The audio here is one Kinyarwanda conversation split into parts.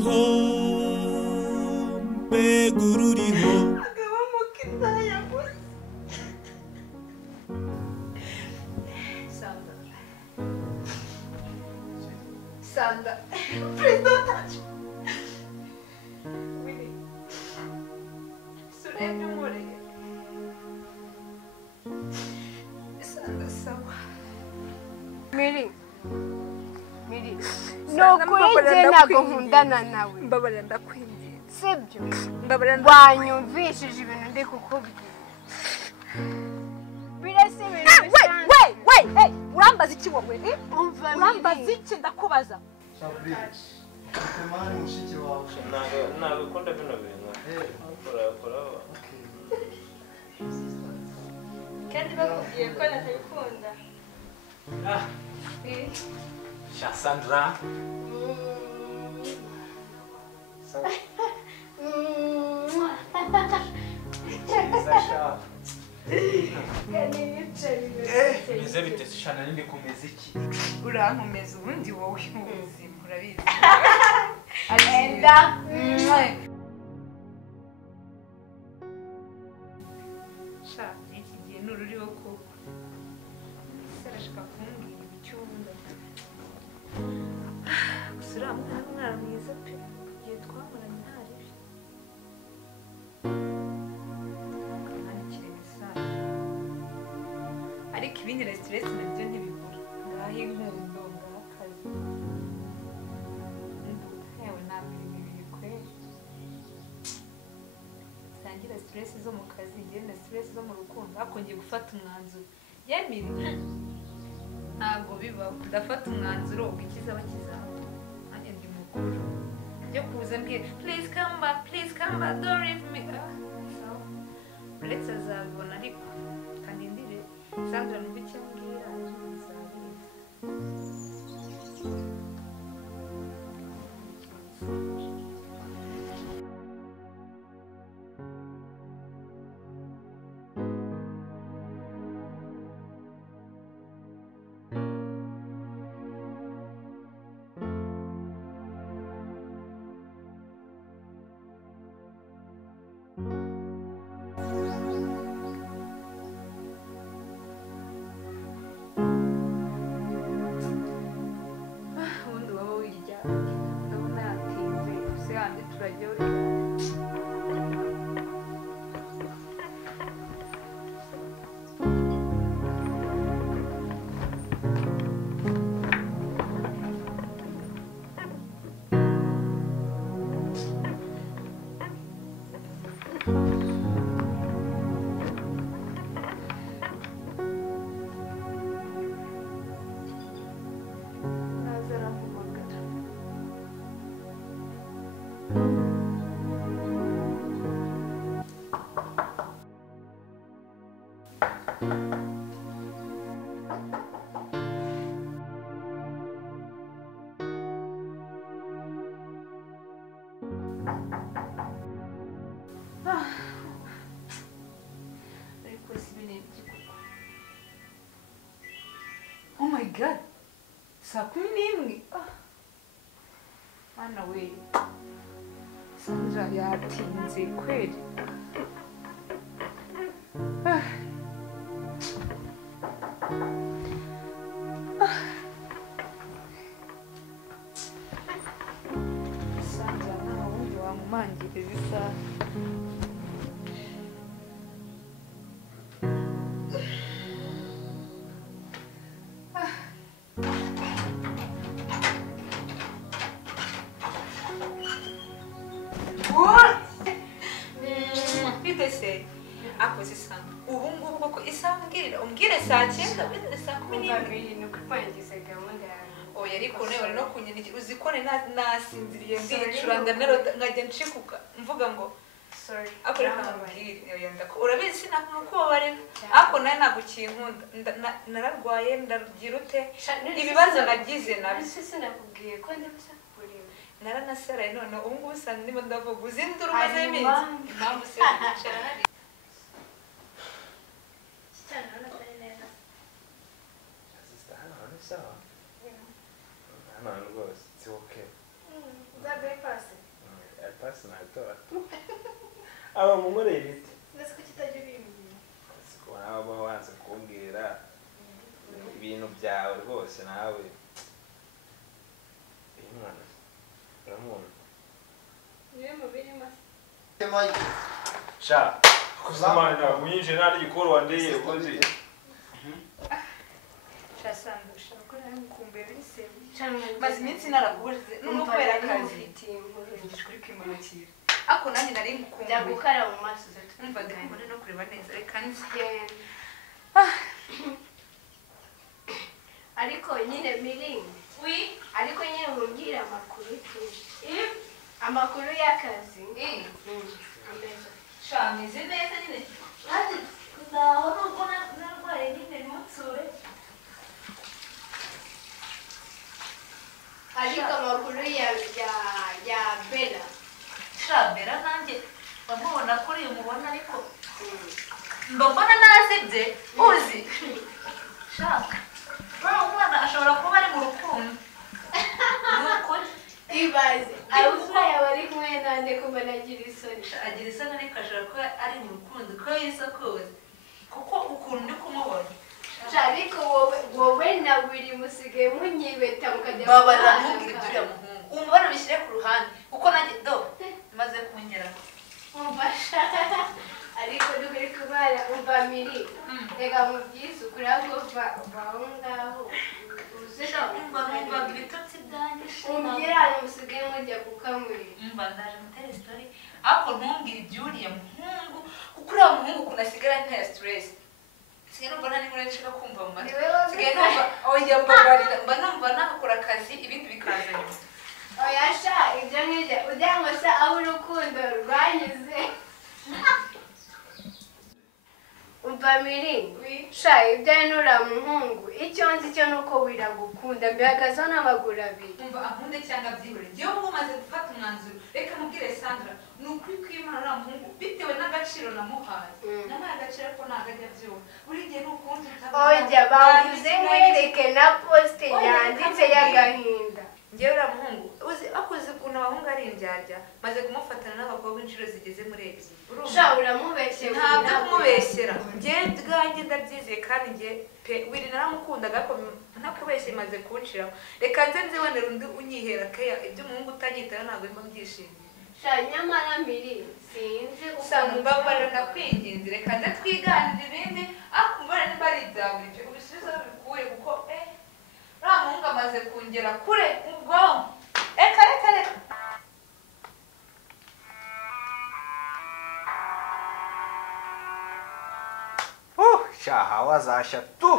ururiho mbega ururiho agabamo k'indaya gusa Sanda please don't touch Willy surebye umurebe Sanda sawa Miri nokwenje ntago nkundana nawe mbabarira ndakwinginze sibyo mbabarira wanyumvishije ibintu ndi kukubwira birase ibintu Hey, urambaza iki wowe? urambaza iki ndakubaza? Shabrish. Kumani mushiki wawe. Nago konda bino bintu. Kora. kandi bakubwiye ko natabikunda Sandra. Meze bite shana nindi kumeze iki? Urankomeza ubundi wowe mu buzima urabizi. agenda Sha, iki gihe nururiho koko. Sarashaka kumbwira icyumba. Gusura mwana mwiza pe. Gihe twamaranye ntari. Ariko ibindi stress nabyo ntibibura ngaho inkundo ngakazi yewe ntabwo ibi kweri sangira stress zo mu kazi ngende stress zo mu rukundo akongeye gufata umwanzuro yemiri ntabwo bibaho ndafata umwanzuro ubwo ikizaba kizaba nanjye ndi mukuru byo kuza mbwira please come back don't leave me so let's azabibona ariko kandi ndire Sandra nibiki mbwira nzabizi Oh my god. Saa 11. Mana we. Sandra yatinze kweli. Sandra nta wundi wamumangiriza isaha. Umbwire saa 9 saa 11 nuko kwangiza gahunda oya ariko nawe no kunyandikira uzikone nasinziriye ndicuranga nkajya nshikuka mvuga ngo sorry akoreka mbwire oya ndako urabizi sinakubabarira ako nawe nagukinkunda nararwaye ndarugira ute ibibazo nagize nabi sinakubwiye ko ndabasha kureba naranasaraye none ubu ngubu sa ndimo ndavuga uzindura maze iminsi impamvu se yicara hari Sawa. Hano rwose it's okay. Za breakfast. aba munkoreye ibiti Ndetse ko kitajya bimbwira. siko nawe uba wanze kumbwira ibintu byawe rwose nawe uyu mwana uramubona Niwe mubiri masa. Mike. sha kuzamana mwinje nari gikoro wandeye ubundi Shasanga ushaka ko nari mukumbuye bisebi. Cyangwa Maze iminsi narakubuze n'uko kubera akazi. Kuri kwimanukira. Ako nanjye nari mukumbuye. Jya gukara mu maso Umva ndi kumubona no kureba neza reka nzi. Ariko nyine miringi. Oui. Ariko nyine mubwire amakuru tu. Amakuru y'akazi. Ameza. Shameze neza nyine. Ati kuzaho nubwo narwaye nyine ntutsure. Ariko amakuru ya Bella. Shabera nanjye bamubona kuri uyu mubona ariko mbona nazibye uzi. Shaka. Umwana ashobora kuba ari mu rukundo. Nuko Ibaze. Abusaya bari kumwe nande kuba nagira isoni. agira isano ariko ashobora kuba ari mu rukundo ko yisokoza. Kuko ukuntu ndi kumubona. Ariko wowe na Willy musigaye munyibeta mukajya Babara ntubwire iby'uriya muhungu. Umubona bishyire ku ruhande. Kuko nanjye maze kumenyera. umfasha. Ariko dukuri kubara umva miri. Reka mubyize ukuri ahubwo aho ngaho. Umva ibitotsi byanjye. Umubwirane musigaye mujya kukamurira. Umva ndaje mutera story. Ariko ntumbwire iby'uriya muhungu. Kuko uriya muhungu ukuntu asigara ntera stress. Sigaye numva nta n'inkuru nshaka kumva mu matwi. Sigaye numva oya mbabarira mba numva nakora akazi ibindi bikaza nyuma. Oya sha ibyo ngibyo ugira ngo se aho urukundo rwanyuze. Umva miri. Sha ibyo nura muhungu. Icyo nzi cyo nuko wiragukunda mbihagazeho n'amaguru abiri. Umva akunde cyangwa byibure. Njyewe ubwo umaze gufata umwanzuro reka mubwire Sandra ni ukuri kw'Imana uriya muhungu bitewe n'agaciro namuhaye. Namuhaye agaciro ariko ntabwo ajya abyumva. Buri gihe ni ukundi Oya bavuze mwereke na poste yanditse y'agahinda. njyewe uriya muhungu akuze ukuntu abahungu ari indyarya maze kumufatana n'abakobwa inshuro zigeze muri ebyiri. Sha uramubeshye. Ntabwo kumubeshyera njyewe bwanjye ndabyizeye kandi njye pe wiri naramukundaga ariko ntakubeshye maze kuwuciraho reka nze nzibonera undi unyihera keya ibyo umuhungu utanyitaho ntabwo mba mbyishimiye. Sha nyamara miri sinzi usanga mbabarira ndakwinginze reka nze twiganire ibindi ariko mbona niba ari ibyawe ibyo ubisubizo bikuye kuko uriya muhungu amaze kungera kure mu bwonko reka. shaha wazasha tu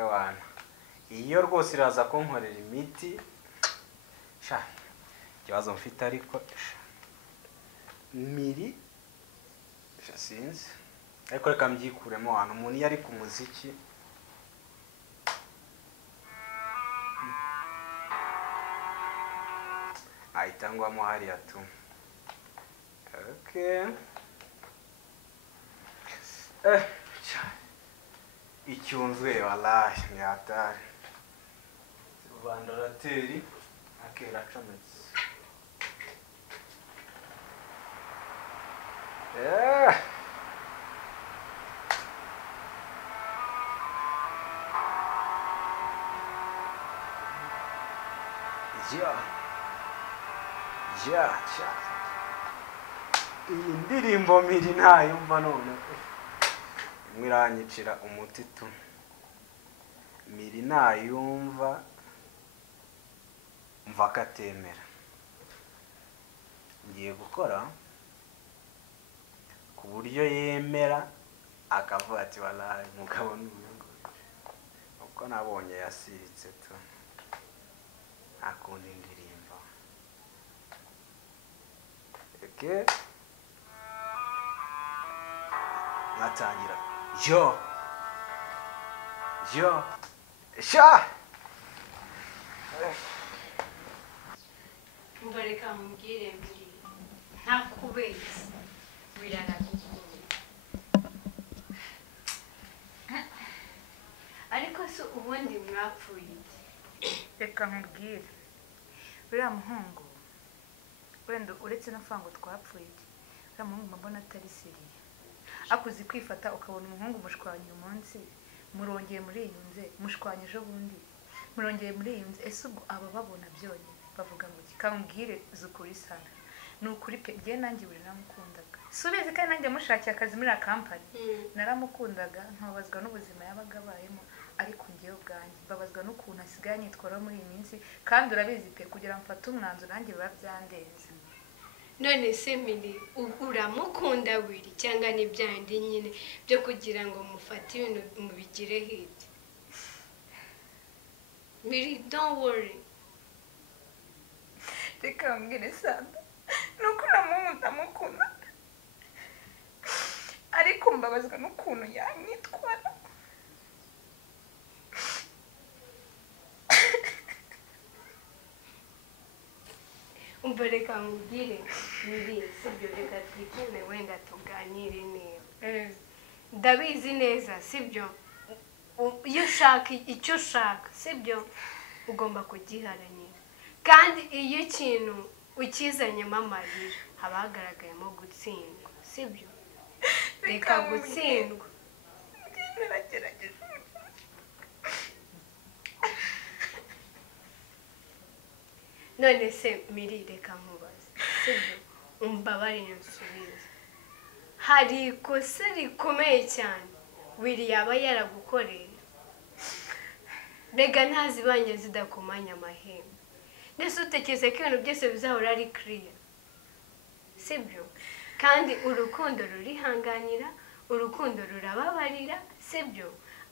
ewana iyo rwose iraza kunkorera imiti sha ikibazo mfite ariko miri sinzi ariko reka mbyikuremo hano umuntu iyo ari ku muziki ahita ngwamo hariya tu okay icyunzwe wallahi ni hatari vandarateri akera acometse iyi ndirimbo miri ntayumva none imwe iranyicira umuti tu miri ntayumva mva akatemera ngiye gukora ku buryo yemera akavuga ati walahi mugabo n'uyu uko nabonye yasiritse tu akunda indirimbo okay natangira yo sha mbareka mubwire mbiri ntakubeshya biranagukunda ariko se ubundi mwapfuye iki reka nkubwire uriya muhungu wenda uretse no kuvuga ngo twapfuye iki uriya muhungu mbona atari seriye akuzi kwifata ukabona umuhungu mushwanya uyu munsi murongeye muriyunze mushwanya ejo bundi murongeye muriyunze ese ubwo aba babona byonyine bavuga ngo kambwire zukuri sana ni ukuri pe njye nanjye buri namukundaga subizi kandi nanjye mushakiye akazi muri la kampani naramukundaga nkababazwa n'ubuzima yabaga abayemo ariko njyewe ubwanjye mbabazwa n'ukuntu asigaye anyitwara muri iyi minsi kandi urabizi pe kugira ngo mfate umwanzuro nanjye biba byandenze none se Miri uramukunda wiri cyangwa ni byandi nyine byo kugira ngo mufate ibintu mubigire hit Miri don't worry reka mbwire Sandra nuko ndamukunda ariko mbabazwa n'ukuntu yanyitwara umva reka nkubwire Miri sibyo reka twicane wenda tuganire neza ndabizi neza sibyo iyo ushaka icyo ushaka sibyo ugomba kugiharanira kandi iyo ikintu ukizanyemo amarira haba hagaragayemo gutsindwa sibyo reka gutsindwa none se Miri reka nkubaze sibyo umbabarire nsubize hari ikosa rikomeye cyane wiri yaba yaragukoreye rega ntazibanye zidakomanya amahembe ndetse utekereza ko ibintu byose bizahora ari clear sibyo kandi urukundo rurihanganira urukundo rurababarira sibyo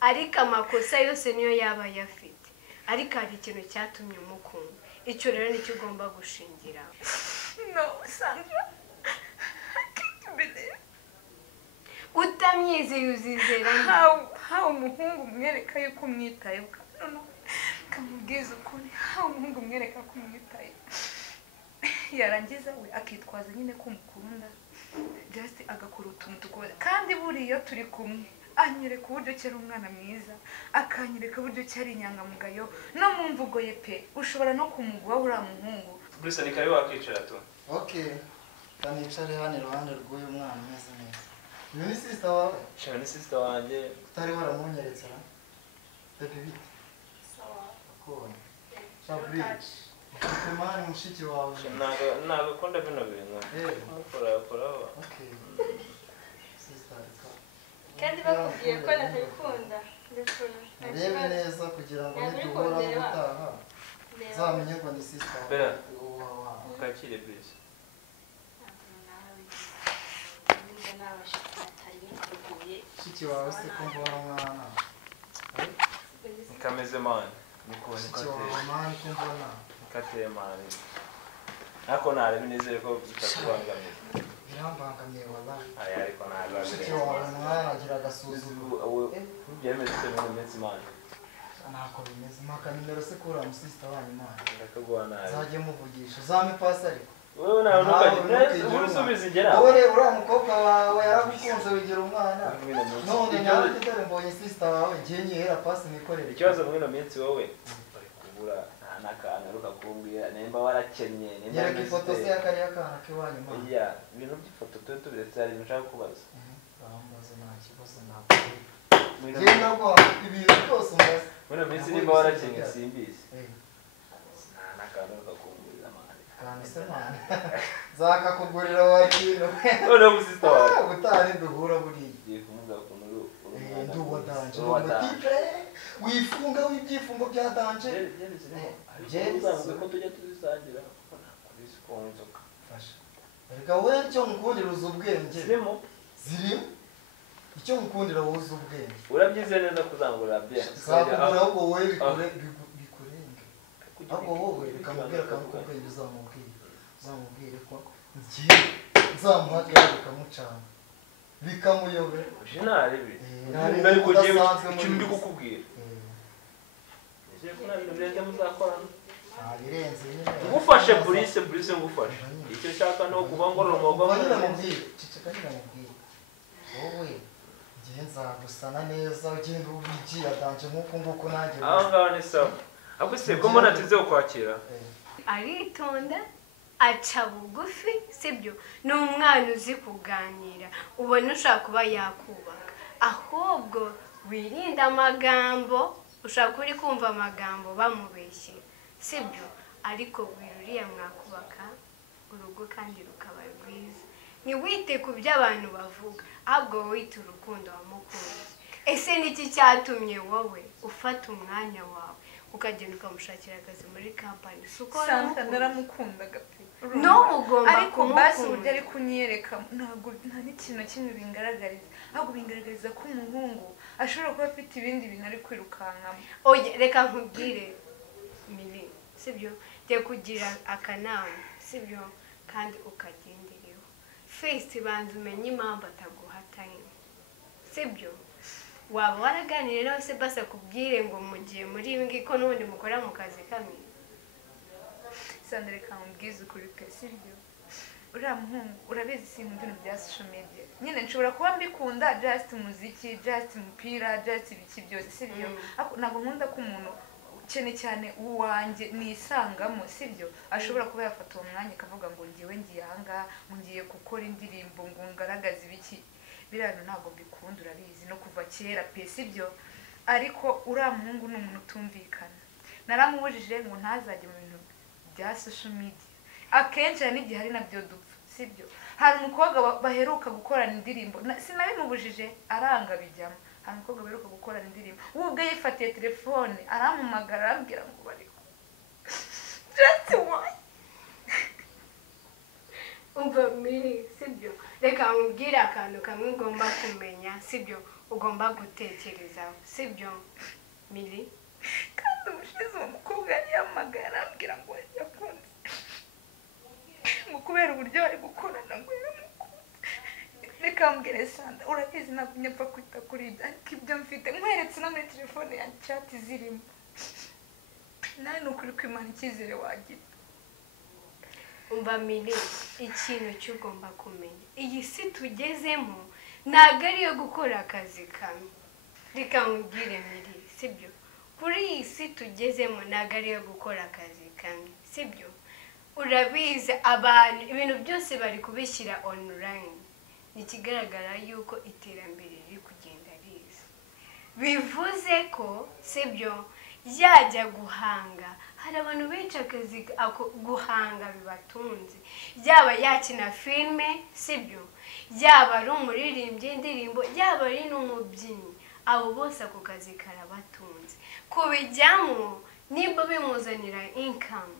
ariko amakosa yose niyo yaba ayafite ariko hari ikintu cyatumye umukunda icyo rero nicyo ugomba gushingira no Sandra utamwizeye uzizera hawe umuhungu umwereka yuko umwitayeho kamubwiza ukuri hawe umuhungu umwereka ko umwitayeho yarangiza we akitwaza nyine ko umukunda just agakora utuntu tugoye kandi buriya turi kumwe anyereka uburyo cyari umwana mwiza akanyereka uburyo cyari inyangamugayo no mu mvugo ye pe ushobora no kumugwa uriya muhungu Bruce ni kare wakicara tu Okay. Kanicare hano iruhande rw'uyu mwana umeze neza. Uyu ni sister wawe? shaka ni sister wanjye Utari waramunyeretse na? Baby bite? sawa Akona. Shabri. Kumani mushiki wawe. naga konda bino bintu kora Okay. Sister ka. kandi bakubwiye ko natabikunda Rebe neza kugira ngo niduhora gutaha. Zamenye ko ni sister wawe. Bera. Wow. kakire please Mushiki wawe se ko mbona mwana. nikameze man niko Mushiki wawe mani ko mbona. nikateye man nako nare binezere ko bitakubangamira Birambangamiye wallahi. aya ariko Mushiki nagambye wawe mwana agira agasuzuguro. byemeze mu minsi man Nako bimeze. Maka nimero se kura mu sister wanyu mwana. ndakaguha nabi Zajye muvugisha. Uzame pasi ariko. wewe nawe ntukajye urusubiza igera Wowe rero uriya mukobwa wawe yaragukunze wigira umwana. None nawe dore mbonye sister wawe ngiye nyihera pasi nikorere. ikibazo muri ino minsi wowe bari kubura nta n'akantu aruka kumbwira nimba warakennye nimba Nyereka ifoto se y'akariya kana k'iwanyu mwana. iya ibintu by'ifoto tube tubiretse hari ibintu nshaka kubaza Bahambaze nta kibazo ntabwo. Genda rwose ibintu byose umbaze. muri ino minsi nimba warakennye simbizi nta n'akantu aruka kumbwira mani Kandi se mwana. Zakakugurira wakintu. noneho umusista wawe Ubutaha duhura buriya. ugiye kumubwira ukuntu uri Nduwa danje. wadanje Umutipe wifunga w'ibyifungo bya danje. uzavuga ko tujya tuzisangira kuri siporo inzoka Fasha. Reka wowe icyo mukundira uzi ubwenge. zirimo Zirimo. Icyo mukundira wowe uzi ubwenge. urabyize neza kuzangurira bya Zakugura ahubwo wowe bikurenge. Ahubwo wowe bikamubwira akantu ubwenge uzamubwire ko ngiye nzamuhagarara bikamucana bikamuyobera. jinari bi Nari ariko giye udasanzwe muri ikintu ndi iyi si. kukubwira ese ko nabyo birenze muzakorana Birenze nyine. ngufashe police ngufashe icyo nshaka no kuba ngorora umwuga nyine mubwire ceceka nyine mubwire wowe ngiye nzagusana neza ugenda ubigiye adanje nk'uko nguko nanjye aho ngaho ni sawa ahubwo se ko mbona tuzeho kwakira aritonda aca bugufi sibyo ni umwana uzi kuganira ubona ushaka kuba yakubaka ahubwo wirinda amagambo ushaka uri kumva amagambo bamubeshye sibyo ariko wiruriya mwakubaka urugo kandi rukaba rwiza ntiwite ku byo abantu bavuga ahubwo wite urukundo wamukunze ese niki cyatumye wowe ufata umwanya wawe ukagenda ukamushakira akazi muri kampani suko Santa naramukundaga pe no ugomba ariko basi uburyo kumukunda ari kunyereka ntabwo nta n'ikintu kimwe bingaragariza ahubwo bingaragariza ko umuhungu ashobora kuba afite ibindi bintu ari kwirukankamo oya reka nkubwire mili sibyo jya kugira akanama sibyo kandi ukagendereho face banza umenye impamvu ataguha time sibyo waba waraganiriye se basa kubwire ngo mugiye muri ibi ngibi ko n'ubundi mukora mu kazi kamwe Sandra reka nkubwize ukuri pe sibyo uriya muhungu urabizi sinzi ibintu bya social media nyine nshobora kuba mbikunda just umuziki just umupira just ibiki byose sibyo ntabwo nkunda ko umuntu cyane uwanjye nisangamo sibyo ashobora kuba yafata uwo mwanya akavuga ngo ngiwe ngiye ahangaha ngiye gukora indirimbo ngo ngaragaze ibiki biriya ntabwo mbikunda urabizi no kuva kera pe sibyo ariko uriya muhungu ni umuntu utumvikana naramubujije ngo ntazajye mu bintu bya social media akenshi hari n'igihe hari nabyo dupfa sibyo hari umukobwa baheruka gukorana indirimbo sinabimubujije aranga bijyamo hari umukobwa baheruka gukorana indirimbo we ubwe yifatiye telefone arampamagara arambwira ngo bariho just why umva miri sibyo reka nkubwire akantu kamwe ugomba kumenya sibyo ugomba gutekerezaho sibyo miri kandi ubushize uwo mukobwa yarihamagara arambwira ngo yakunze ngo kubera uburyo ari gukorana ngo yaramukunze reka mbwire Sandra urabizi ntabwo nyapfa kwita kuri ibyo ariko ibyo mfite nkweretse no muri telefone ya chat zirimo nawe ni ukuri kwimana icyizere wagira umva miri ikintu cy'ugomba kumenya iyi si tugezemo ntabwo ari iyo gukora akazi kamwe reka nkubwire miri sibyo kuri iyi si tugezemo ntabwo ari iyo gukora akazi kamwe sibyo urabizi abantu ibintu byose bari kubishyira online ni ikigaragara yuko iterambere riri kugenda riza bivuze ko sibyo yajya guhanga hari abantu benshi akazi guhanga bibatunze yaba yakina filime sibyo yaba ari umuririmbyi indirimbo yaba ari n'umubyinnyi abo bose ako kazi karabatunze kubijyamo niba bimuzanira income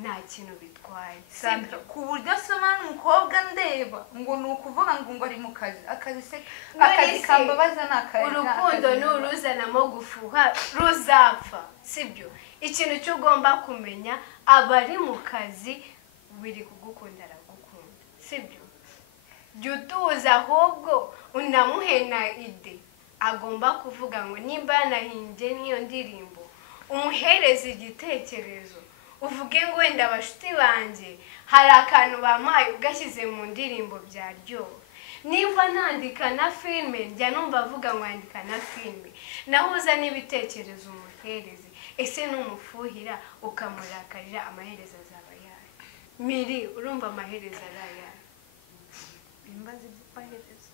nta kintu bitwaye Sandra ku buryo soma n'umukobwa ndeba ngo ni ukuvuga ngo ari mu kazi akazi se akazi kambabaza ni akazi urukundo n'uruzanamo gufuha ruzapfa sibyo ikintu cyo ugomba kumenya abari mu kazi biri kugukunda aragukunda sibyo jya utuza ahubwo unamuhe na ide agomba kuvuga ngo nimba yanahimbye n'iyo ndirimbo umuhereze igitekerezo uvuge ngo wenda abashuti banjye hari akantu bampaye ugashyize mu ndirimbo byaryoha niba nandika na filime njya numva avuga ngo yandika na filime nahuza n'ibitekerezo umuhereze ese n'umufuhira ukamurakarira amaherezo azaba yayo miri urumva amaherezo ari ayayo imbazi by'amaherezo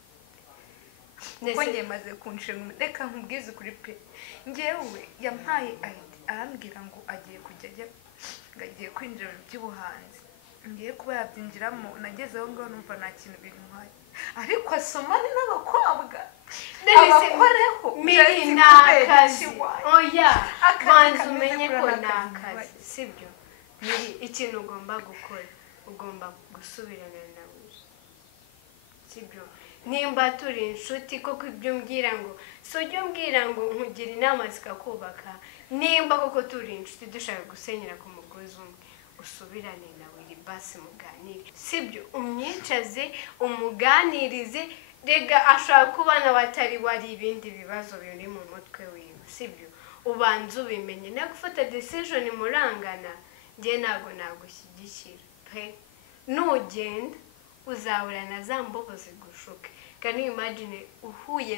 kuko njye maze kunshinga reka nkubwize kuri pe njyewe yampaye arambwira ngo agiye kujya ajya ngo agiye kwinjira mu by'ubuhanzi ngiye kuba yabyinjiramo nageze aho ngaho numva nta kintu bintwaye ariko asomane n'abakobwa abakoreho miri ni akazi oya banza umenye ko ni akazi sibyo miri ikintu ugomba gukora ugomba gusubirana nawe sibyo nimba turi inshuti koko ibyo umbwira ngo si ujya umbwira ngo nkugire inama zikakubaka nimba koko turi inshuti dushaka gusenyera ku mugozi umwe usubirane nawe basi muganire sibyo umwicaze umuganirize rega ashobora kuba nawe atari wari ibindi bibazo biri mu mutwe wiwe sibyo ubanza ubimenye no gufata decision murangana njye ntabwo nagushyigikira pe nugenda uzahura na za mbogo zigushuke kandi imagine uhuye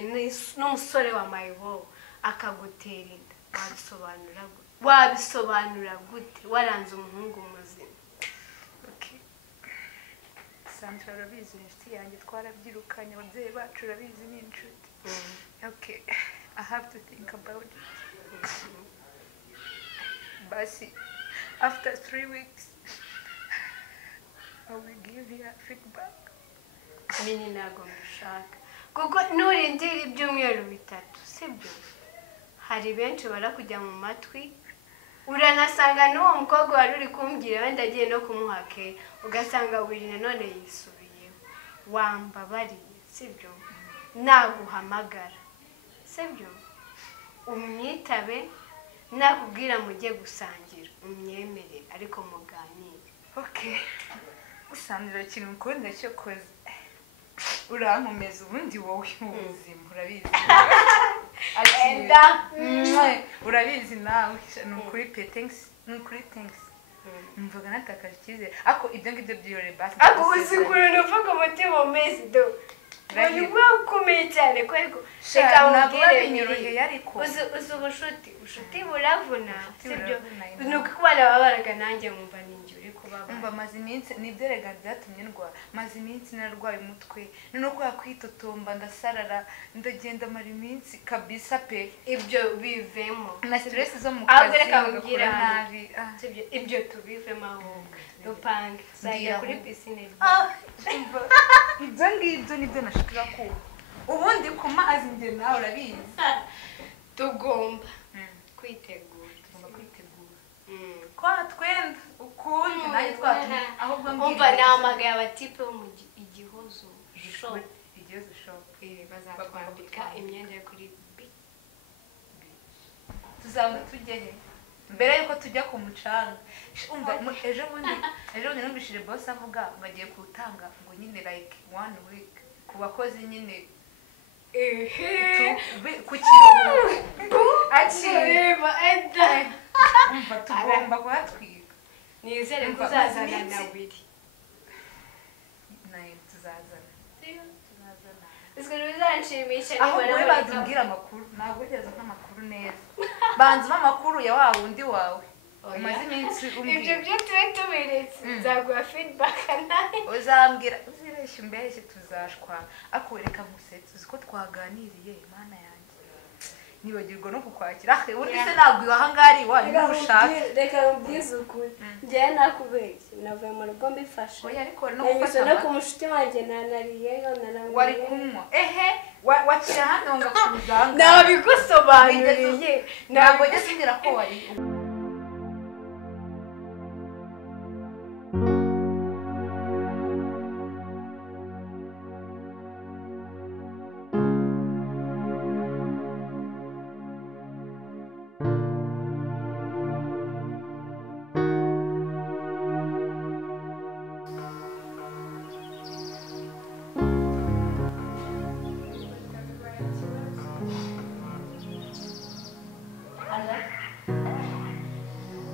n'umusore wa mayibobo akagutera inda wabisobanura gute wabisobanura gute waranze umuhungu muzima? Sandra urabizi ni inshuti yanjye twarabyirukanye ababyeyi bacu urabizi ni inshuti. Okay, I have to think about it. Basi after 3 weeks I will give you a feedback. Mini ntabwo mbishaka kuko nurindira ibyumweru bitatu sibyo hari benshi barakujya mu matwi uranasanga n'uwo mukobwa wari uri kumbwira wenda agiye no kumuhake ugasanga Willy nanone yisubiyeho. Wambabariye sibyo naguhamagara sibyo umwitabe nakubwira mujye gusangira umyemere ariko muganire. Okay, Sandra ikintu ukunda cyo koze urankomeza ubundi wowe ubuzima urabizi. Urabizi nawe ni ukuri pe thanks mvuga natakaje icyizere ako ibyo ngibyo byirore basi ako uzikurana uvuga umutima umeze do Nibwo ukomeye cyane kwego reka ubwire binyoroheye ariko uzi ubushuti buravuna sibyo nuko kubana babaraga nanjye nkumva ninjye uri kubaba umva maze iminsi nibderega byatumye ndwa maze iminsi narwaye umutwe no kwa kwitotomba ndasarara ndagenda mara iminsi kabisa pe ibyo bivemo na stress zo mu kazi reka ubwire nabi sibyo ibyo tubivemo aho dupange zajya kuri piscine ibyo ngibyo nibyo nashaka ko ubundi ku mazi nge nawe urabizi tugomba kwitegura kwa twenda ukundi nayo twatuma ahubwo umva namagaye abatipe bo mu Igihozo shop bazatwambika imyenda yo kuri tuzaba tujye mbere yuko tujya ku mucanga umva ejo bundi numvishije boss avuga bagiye gutanga ngo nyine like 1 week ku bakozi nyine ku kiruhuko akireba eda umva tugomba kuhatwika nizere ko uzazana na Willy nayo tuzazana Izguru bizanshimisha aho we badubwira amakuru ntabwo ugeze nk'amakuru neza banza amakuru ya wa wundi wawe umaze iminsi umbwira ibyo byo tuwe tubiretse nzaguha feedback nayo uzambwira uzibeshye umbeshye tuzashwa akwereka musetse uziko twaganiriye Imana yanjye nibagirwa no kukwakira undi se nagwiwa hangari wanyu ushaka reka ubwize ukuri njye nakubeshye navuye mu rugo mbifashe oya ariko no gufata no kumushuti wanjye nanariyeyo narangwa wari kunywa wakira hano ngakuzanga nabigusobanuriye ntabwo njye simbira ko wari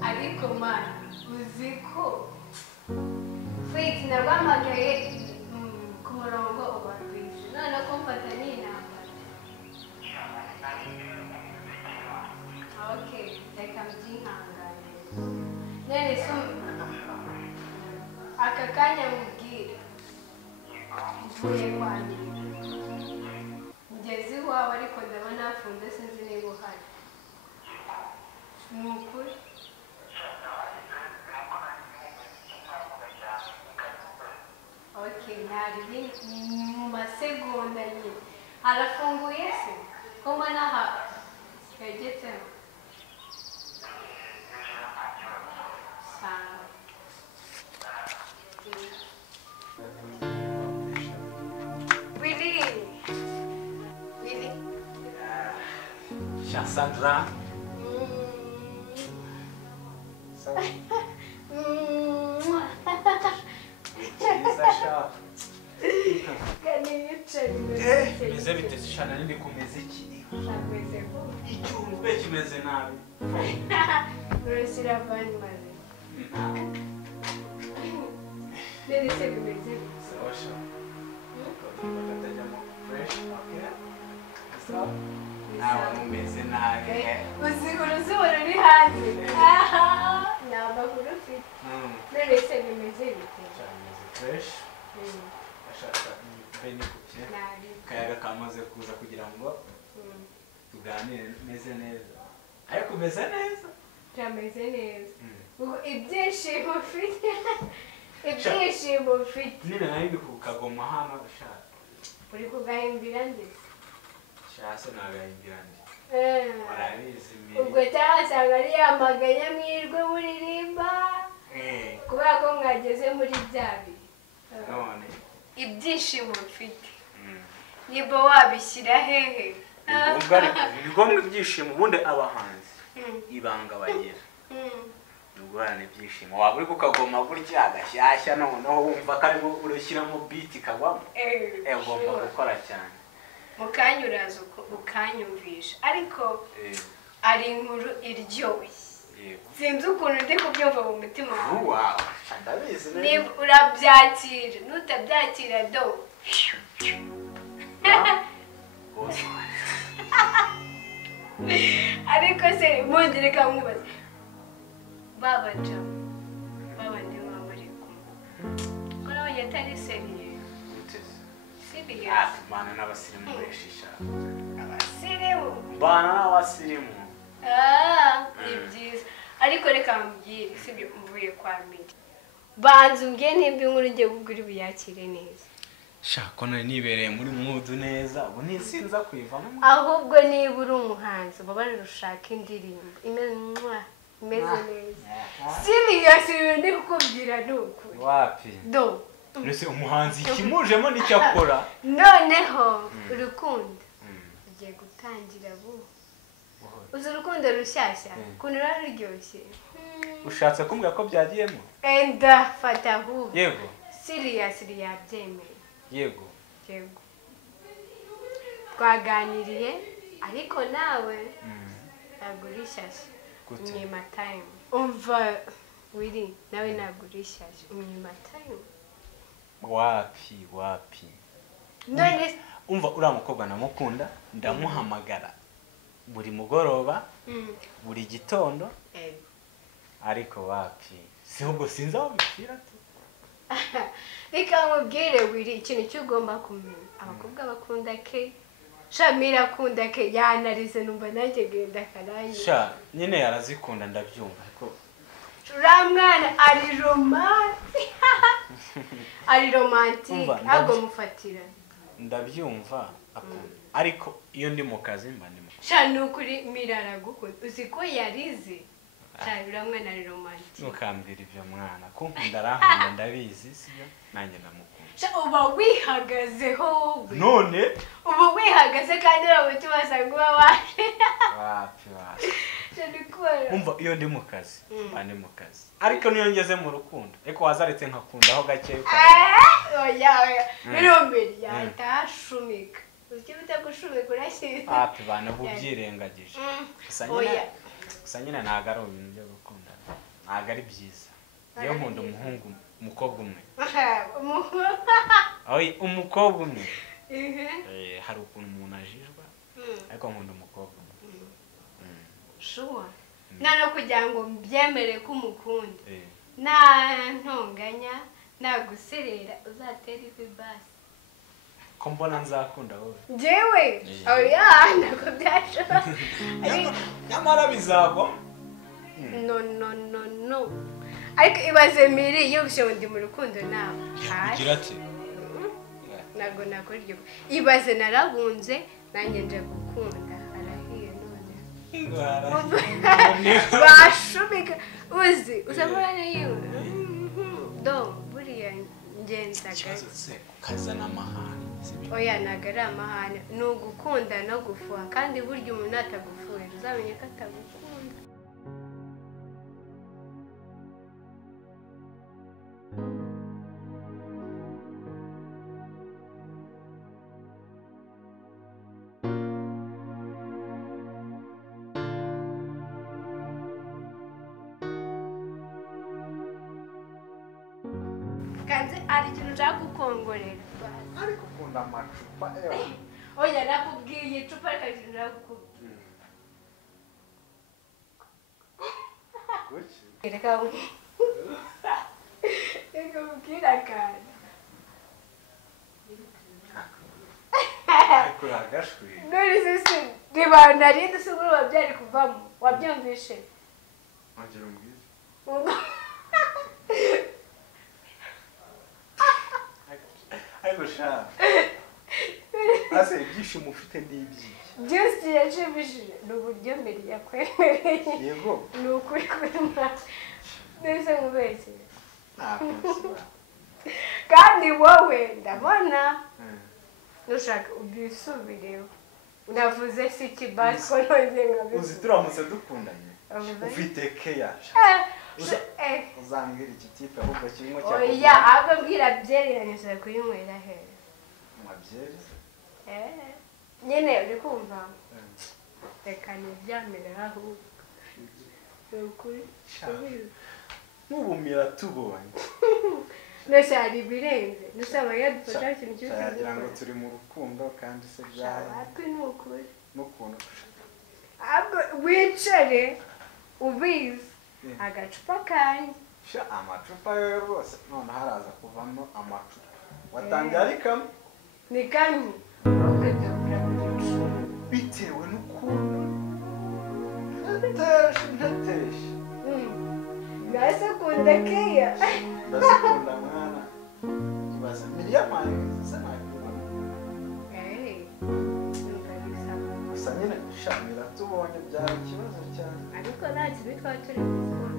ariko man uziko Faith nabamagaye ku murongo wa Faith none ko mfata n'intambara okay reka mbyihangane none so aka kanya mubwira mvuye kwa nyina ngeze iwawe ariko ndabona hafunze sinzi niba uhari ni ukuri okay nari mu masegonda nyine harafunguye se ko mbona aha yagetseho sawa Willy Sandra Meze biteze shana nindi kumeze iki icyumbe kimeze nabi urasira vani maze ndetse bimeze Osha batajyamo fresh okay stop nawe mumeze nabi uzi uruzuba ruri hanze ni amakuru ufite none se bimeze bite bimeze fresh ashaka bene kuki kayaga kamaze kuza kugira ngo tuganire meze neza ariko meze neza turameze neza ibyishimo ufite ibyishimo ufite nyine nari ndi kukagoma hano ashaka uri kugahimbira ndetse shase nagahimbira ndi warabizi ubwo cyasanga ari yamaganya mwirwe muririmba kubera ko mwageze muri bya bihe none ibyishimo ufite niba wabishyira hehe ni ngombwa ibyishimo ubundi abahanzi ibanga bagira ni uguhorana ibyishimo waba uri kukagoma burya agashyashya noneho wumva ko arimo urashyiramo biti kagwamo ugomba gukora cyane mukanya uraza ukanyumvisha ariko ari inkuru iryoshye sinzi ukuntu ndi kubyumva mu mutima wawe ndabizi niba urabyakira nutabyakira do ariko se ubundi reka mwibaze babajamo babandi baba bari kumwe ko nabonye atari seriye seriye bana n'abasirimu beshisha abasirimu bana n'abasirimu ni byiza ariko reka mbwire sibyo mvuye kwa miri banza umbwiye nimba inkuru ngiye kuvuga uri buyakire neza shako nari nibereye muri mudu neza ubu ntisinza kuyivamo ahubwo niba uri umuhanzi uba bari rushaka indirimbo imeze neza siriyasi ndi kukubwira ni ukuri wapi do mbese umuhanzi ikimujemo nicyo akora noneho urukundo ugiye gutangira bubu uzi urukundo rushyashya ukuntu ruba ruryoshye ushatse kumbwira ko byagiyemo enda fata ahubwo yego siriyasi yabyemeye yego yego twaganiriye ariko nawe ntabwo uri shyashya umwima tayimu umva wiri nawe ntabwo uri shyashya umwima tayimu wapi none umva uriya mukobwa namukunda ndamuhamagara buri mugoroba buri gitondo ariko wapi si ubwo sinzi aho bipfira tu reka nkubwire wiri ikintu cy'ugomba kumenya abakobwa bakunda ke shamira akunda ke yanarize numva nanjye genda karangiye sha nyine yarazikunda ndabyumva ariko uriya mwana ari romantic ari romantic ntabwo mufatira ndabyumva akunda ariko iyo ndi mu kazi mba ndimo sha ni ukuri mirara gukunda uzi ko yarize sha uriya mwana ari romantic ntukambwira ibyo mwana kunkunda arankunda ndabizi sibyo nanjye ndamukunda sha uba wihagazeho wowe none uba wihagaze kandi uriya muti wasanga uba waje wapi umva iyo ndi mu kazi mba ndi mu kazi ariko niyo ngeze mu rukundo ariko wazaretse nkakundaho gake oya birumbiri yahita hashumika uzi bita gushumika urashyize wapi bana bubyirengagije gusa nyine ntabwo ari ibintu byo gukundana ntabwo ari byiza iyo nkunda umuhungu umukobwa umwe umukobwa umwe hari ukuntu umuntu ajijwa ariko nkunda umukobwa umwe shuwa none kugira ngo mbyemere ko umukunda nta ntonganya nta guserera uzatera ivi basi ko mbona nzakunda wowe njyewe oya ntabwo byashoboka nyamara bizagwa no ariko ibaze miri iyo gushyira ndi mu rukundo nawe ugira ati ntabwo nakora iryo ibaze narabunze nanjye nje gukunda arahiye none bashumika uzi usabura niyo do buriya ngendaga ukazana amahane oya ntabwo ari amahane ni ugukunda no gufuha kandi burya umuntu atagufuye uzamenye ko atagukunda kandi hari ikintu ushaka gukongorera ariko ukunda amacupa oya nakubwiye icupa rikajya kukubwira reka mubwira akantu ariko uragashwe none se reba narindi se ubu byari kuvamo wabyumvishe ongera umbwire ariko sha ase ibyishimo ufite n'ibyiyi byose yacibishije ni uburyo mbere yakwemereye yego ni ukuri kwema mbese mubeshyire ntakunsiba kandi wowe ndabona nushaka ubisubireho unavuze si ikibasi ko nongeye nkabivuga uzi turamutse dukundanye ufite keya uzambwira iki tipe ahubwo kirimo oya ahubwo mbwira byeri yanyuze kuyinywera hera amabyeri nyine uri kumva reka nibyamire ahubwo ni ukuri nk'ubumira tubonye nose hari ibirenze nusaba yadufasha ikintu cyose yagira ngo turi mu rukundo kandi se byari atwe ni ukuri n'ukuntu ahubwo wicare ubizi agacupa kanjye sha amacupa yo rwose none haraza kuvamo amacupa watangiye ari kamwe ni kamwe bitewe n'ukuntu ntateshe nase kunda keya ndazikunda mwana ibaza miliyamani se nakubona gusa nyine shamira tubonye byari ikibazo cyane ariko nta kibi twaba turi gukora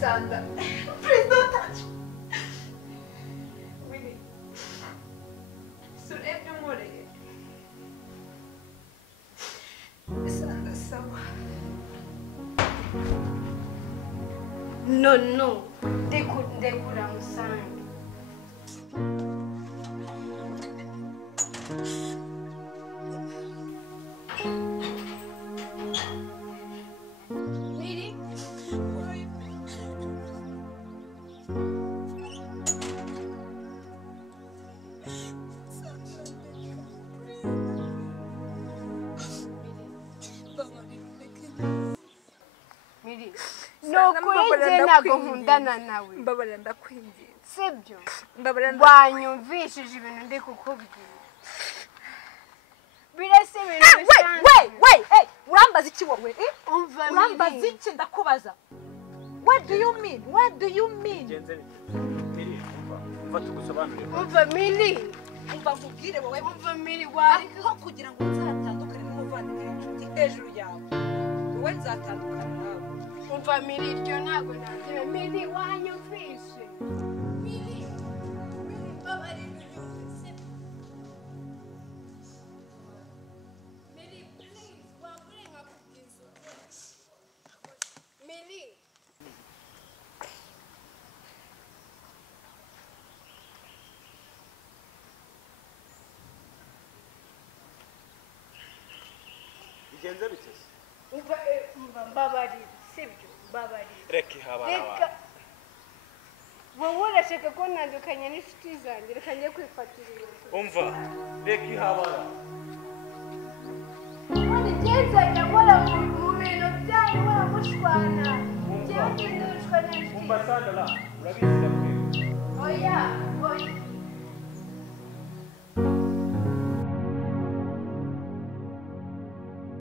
Sandra, please don't touch me. Really? Surebye umureye. Sandra, sawa. No. Ndekura musange. Nokuri ntabwo nkundana nawe. Mbabarira ndakwinginze. Sibyo? Mbabarira wanyumvishije ibintu ndi kukubwira. Birase ibintu bisanzwe. Wait, urambaza iki wowe? Umva urambaza iki ndakubaza? What do you mean? genze bite umva tugusobanurire Umva Mili. Umva nkubwire wowe. Umva Mili wari Ariko kugira ngo nzatandukane n'umuvandimwe w'inshuti hejuru yawe. Wowe nzatandukana nawe. umva Mili iryo ntabwo nagira Mili wanyumvishe. Mili babarira unyumvise. Mili please waburenga kubwiza ukuri. Mili bigenze bite umva mbabarira sibyo mbabarira. reka ihabara Reka wowe urashaka ko ntandukanye n'inshuti zanjye reka njye kwifatira ibintu. umva reka ihabara None ngenzanya nkora mu bintu byanyu waramushaka gushwana njyewe ngende wicwa n'inshuti Sandra, urabizi ndakwiye. oya